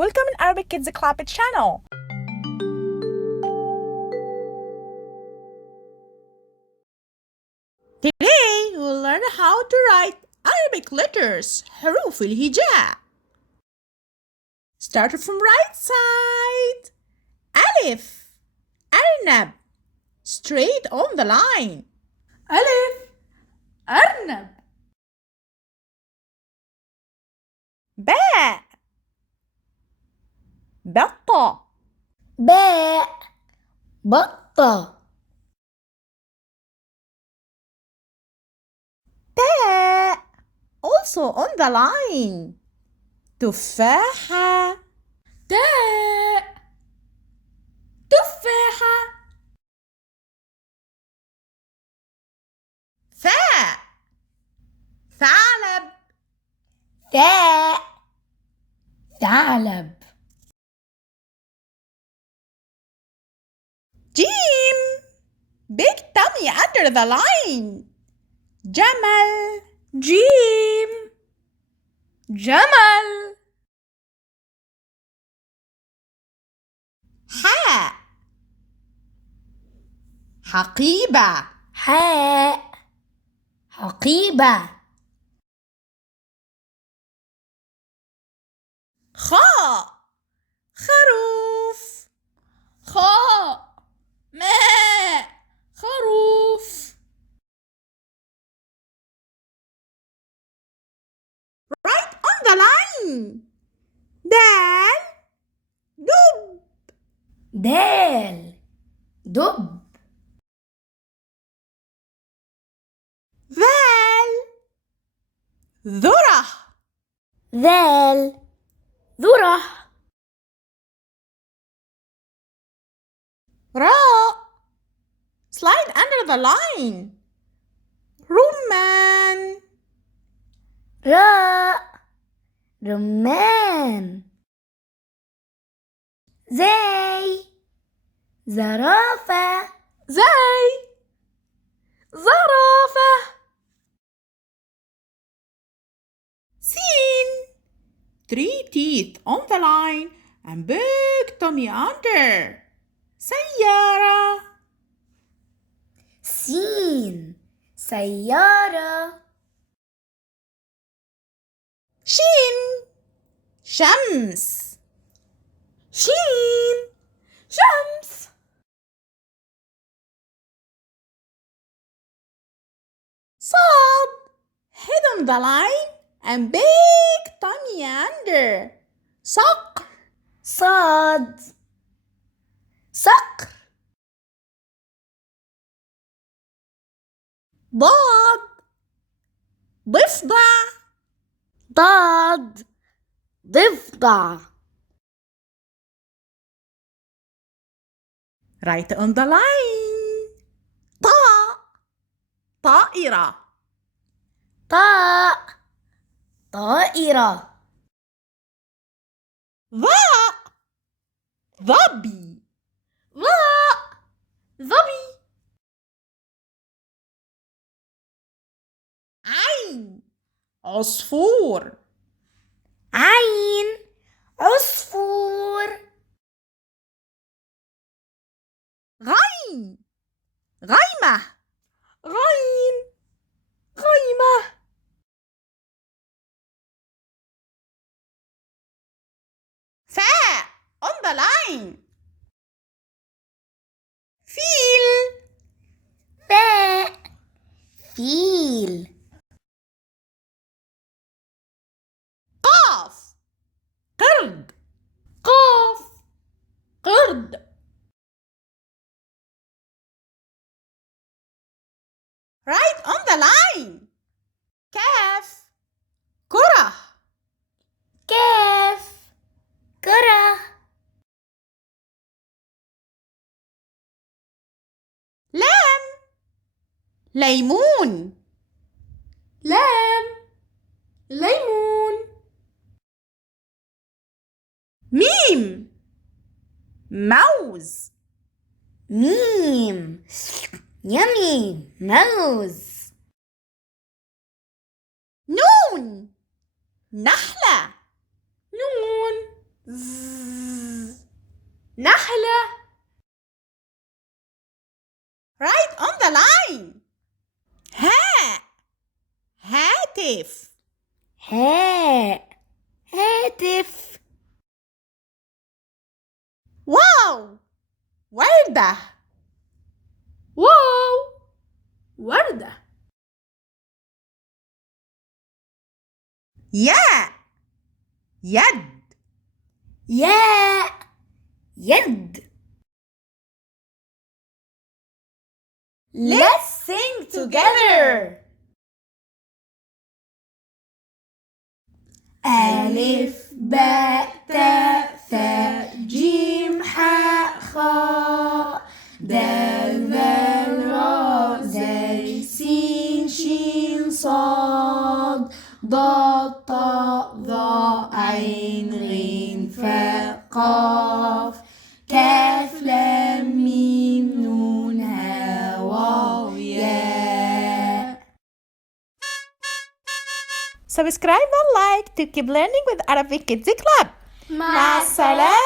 Welcome in Arabickidsclub channel. Today we'll learn how to write Arabic letters, حروف الهجاء. Start from right side. Alif Arnab, straight on the line. ألف أرنب. باء بطة. باء بطة. تاء, also on the line. تفاحة. تاء تفاحة. ثاء ثعلب. ثاء ثعلب. جيم, big tummy under the line. جمل. جيم جمل. حاء حقيبة. حاء حقيبة. خاء خروف. خاء ماء خروف. right on the line. دال دب. دال دب. ذال ذرة. ذال ذرة. راء, slide under the line. رمان. راء رمان. زي زرافة. زي زرافة. سين, 3 teeth on the line and big tummy under. سيارة. سين سيارة. شين شمس. شين شمس. صاد, head on the line and big tummy under. صقر. صاد صقر. ضاد ضفدع. ضاد ضفدع. right on the line. طاء طائرة. طاء طائرة. ظاء ظبي. ظاء ظبي. عين عصفور. عين عصفور. غين غيمة. غين غيمة. فاء on the line. فيل. فاء فيل. قاف قرد. قاف قرد. right on the line. كاف كرة. كاف كرة. لام ليمون. لام ليمون. ميم موز. ميم يمي موز. نون نحلة. نون ألف. هاء هاتف. واو وردة. واو وردة. ياء يد. ياء يد. Let's sing together. ألف باء تاء ثاء جيم حاء خاء دال ذال راء زاي سين شين صاد ضاد طاء ظاء عين غين فاء قاف كاف لام ميم نون ها واو ياء. Subscribe and like to keep learning with Arabic Kids Club. مع السلامة.